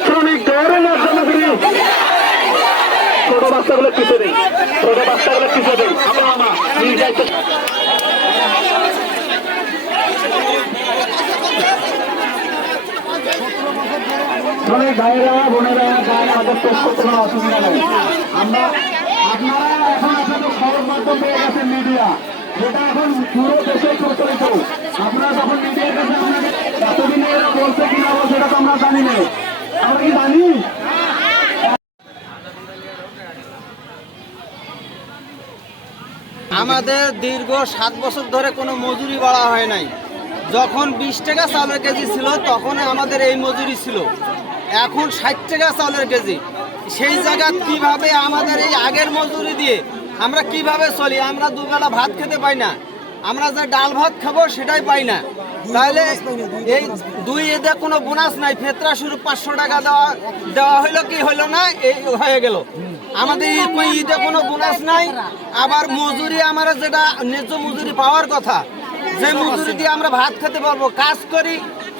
শ্রমিক দৌড়ের মাধ্যমে তিনি ছোট বাচ্চাগুলো কিছু নেই। ছোট বাচ্চাগুলো কিছু নেই। আমরা আমার নিজ দায়িত্ব শ্রমিক ভাইয়েরা বোনেরা গান আমাদের করতে কোনো অসুবিধা নেই। আমরা আপনারা এখন আপনাদের খবর মাধ্যম পেয়ে গেছেন মিডিয়া যেটা এখন পুরো দেশে প্রচলিত। আপনারা যখন মিডিয়ার কাছে আপনাদের এতদিনে এরা বলছে কিনা বলছে এটা তো আমরা জানি না। আমরা কি জানি? আমাদের দীর্ঘ সাত বছর ধরে কোনো মজুরি বাড়া হয় নাই। যখন বিশ টাকা চাউলের কেজি ছিল তখন আমাদের এই মজুরি ছিল। এখন ষাট টাকা চাউলের কেজি। সেই জায়গা কীভাবে আমাদের এই আগের মজুরি দিয়ে আমরা কীভাবে চলি? আমরা দুবেলা ভাত খেতে পাই না। আমরা যে ডাল ভাত খাব সেটাই পাই না। তাহলে এই দুই এদের কোনো বোনাস নাই। ফেতরা শুরু পাঁচশো টাকা দেওয়া দেওয়া হইল কি হইল না? এই হয়ে গেল। আমাদের ঈদে কোনো বোনাস নাই। আবার মজুরি আমরা যেটা ন্যায্য মজুরি পাওয়ার কথা, যে মজুরি দিয়ে আমরা ভাত খেতে পারব, কাজ করি,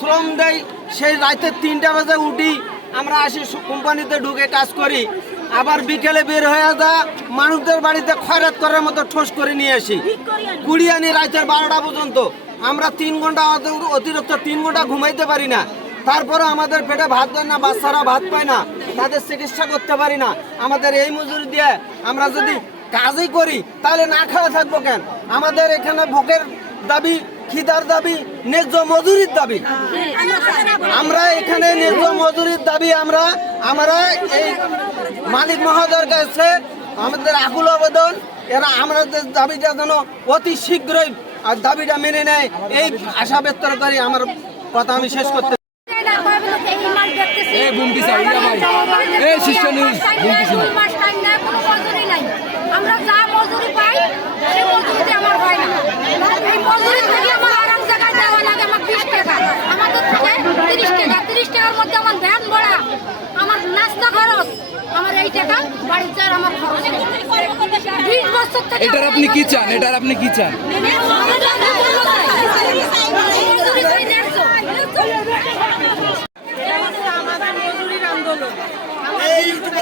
শ্রম দেই, সেই রাতে তিনটা বাজে উঠি, আমরা আসি কোম্পানিতে ঢুকে কাজ করি। আবার বিকেলে বের হয়ে যা, মানুষদের বাড়িতে খয়রাত করার মতো ঠোস করে নিয়ে আসি। কুড়ি আনি রাতের বারোটা পর্যন্ত। আমরা তিন ঘণ্টা অত- অতিরিক্ত তিন ঘণ্টা ঘুমাইতে পারি না। তারপরে আমাদের পেটে ভাত দেয় না, বাচ্চারা ভাত পায় না। তাদের চিকিৎসা করতে পারি না। আমাদের এই মজুরি দিয়ে আমরা যদি কাজই করি, তাহলে না খাওয়া থাকব কেন? আমাদের এখানে ভোগের দাবি, খিদার দাবি, ন্যায্য মজুরির দাবি। আমরা এখানে ন্যায্য মজুরির দাবি আমরা আমরা এই মালিক মহোদয়ের কাছে আমাদের আকুল আবেদন, এরা আমাদের দাবিটা যেন অতি শীঘ্রই আর দাবিটা মেনে নেয়, এই আশা ব্যক্ত করি আমার কথা আমি শেষ করতে চাই, ভাই। নিউজ। আমরা যা মজুরি পাই সেই মজুরিতে আমার হয় না। এই মজুরি থেকে আমার আরাম জায়গায় দেওয়া লাগে আমার বিশ টাকা। আমাদের থাকে তিরিশ টাকা। তিরিশ টাকার মধ্যে আমার ভ্যান ভাড়া আমার নাস্তা খরচ আমার এই টাকা বাড়ির যার আমার খরচ। বিশ বছর থেকে এটার আপনি কি চান? এটার আপনি কি চান মজুরি চাই ন্যায্য। আমাদের মজুরির আন্দোলন তিনটার সময় উঠে আসতে হয় বিকেল পাঁচটা পর্যন্ত প্রতিদিনই সবাইকে খেলা করে সন্তান স্বামী নিজে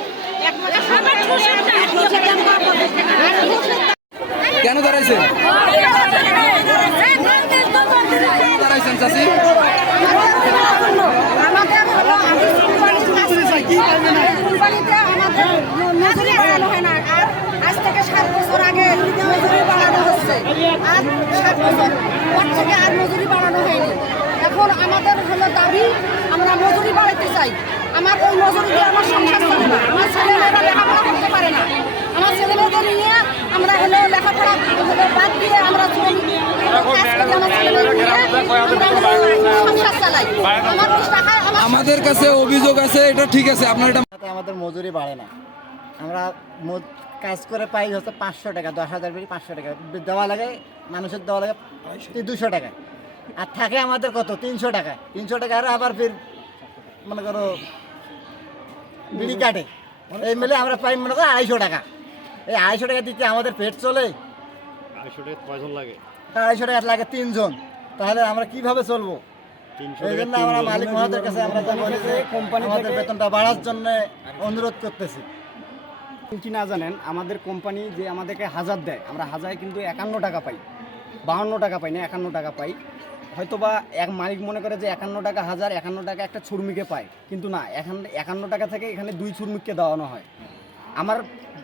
কেন দাঁড়াইছেন? আর মজুরি বাড়ানো হয়নি এখন আমাদের হলো দাবি আমরা মজুরি বাড়াতে চাই। আমার ওই মজুরি দিয়ে আমার সংসার চলে না। আমার ছেলেমেয়েরা লেখাপড়া করতে পারে না। আমার ছেলেমেয়েদের নিয়ে আমরা হলো লেখাপড়া হলো বাদ দিয়ে আমরা আমাদের কাছে অভিযোগ আছে এটা ঠিক আছে আপনার এটা আমাদের মজুরি বাড়ে না। আমরা কাজ করে পাই হচ্ছে পাঁচশো টাকা দশ হাজার বেশি পাঁচশো টাকা। দেওয়া লাগে মানুষের দেওয়া লাগে দুশো টাকা। আর থাকে আমাদের কত? তিনশো টাকা। তিনশো টাকা আর আবার ফির মনে করো বিড়ি কাটে। এই মিলে আমরা পাই মনে করো আড়াইশো টাকা। এই আড়াইশো টাকা দিতে আমাদের পেট চলে। আড়াইশো টাকা লাগে? তিনজন। তাহলে আমরা কীভাবে চলবো? এই জন্য আমরা মালিক মহাদের কাছে আমরা যা বলি যে কোম্পানি আমাদের বেতনটা বাড়ার জন্য অনুরোধ করতেছি। কি না জানেন আমাদের কোম্পানি যে আমাদেরকে হাজার দেয় আমরা হাজারে কিন্তু একান্ন টাকা পাই। বাহান্ন টাকা পাই না একান্ন টাকা পাই। হয়তো বা এক মালিক মনে করে যে একান্ন টাকা হাজার একান্ন টাকা একটা ছুরমিকে পায়। কিন্তু না এখান একান্ন টাকা থেকে এখানে দুই ছুরমিককে দেওয়ানো হয়। আমার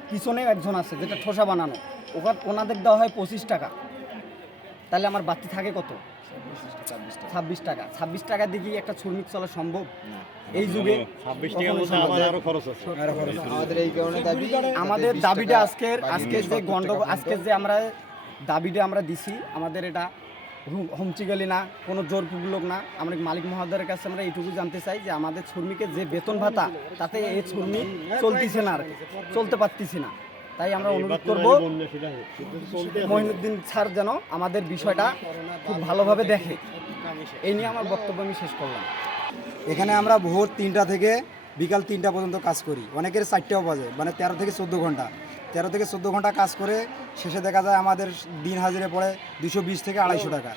পিছনে একজন আছে যেটা ঠোসা বানানো। ওখান ওনাদের দেওয়া হয় পঁচিশ টাকা। তাহলে আমার বাড়তি থাকে কত? ছাব্বিশ টাকা। ছাব্বিশ টাকা দিয়ে কি একটা শ্রমিক চলা সম্ভব? এই যুগে। আমাদের এই কারণে দাবি আমাদের দাবিটা আজকের আজকের যে গন্ডগোল আজকের যে আমরা দাবিটা আমরা দিছি আমাদের এটা হুমচিগালি না কোনো জোরপূর্বক না। আমরা মালিক মহোদয়ের কাছে আমরা এইটুকু জানতে চাই যে আমাদের শ্রমিকের যে বেতন ভাতা তাতে এই শ্রমিক চলতেছে না আর চলতে পারতেছি না। তাই আমরা অনুরোধ করব মহিনুদ্দিন স্যার যেন আমাদের বিষয়টা খুব ভালোভাবে দেখে। এই নিয়ে আমার বক্তব্য আমি শেষ করলাম। এখানে আমরা ভোর তিনটা থেকে বিকাল তিনটা পর্যন্ত কাজ করি। অনেকের চারটেও বাজে মানে তেরো থেকে চোদ্দ ঘণ্টা। তেরো থেকে চোদ্দ ঘণ্টা কাজ করে শেষে দেখা যায় আমাদের দিন হাজিরে পড়ে দুশো বিশ থেকে আড়াইশো টাকা।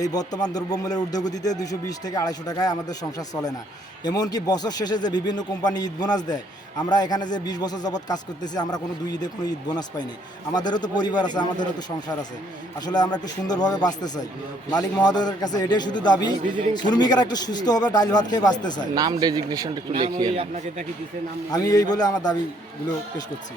এই বর্তমান দ্রব্যমূল্যের ঊর্ধ্বগতিতে দুশো বিশ থেকে আড়াইশো টাকায় আমাদের সংসার চলে না। এমনকি বছর শেষে যে বিভিন্ন কোম্পানি ঈদ বোনাস দেয় আমরা এখানে যে বিশ বছর যাবৎ কাজ করতেছি আমরা কোনো দুই ঈদে কোনো ঈদ বোনাস পাইনি। আমাদেরও তো পরিবার আছে আমাদেরও তো সংসার আছে। আসলে আমরা একটু সুন্দরভাবে বাঁচতে চাই। মালিক মহোদয়ের কাছে এটাই শুধু দাবি শ্রমিকেরা একটু সুস্থভাবে ডাল ভাত খেয়ে বাঁচতে চাই নাম ডেজিগনেশনটা একটু লিখিয়ে আমি এই বলে আমার দাবিগুলো পেশ করছি।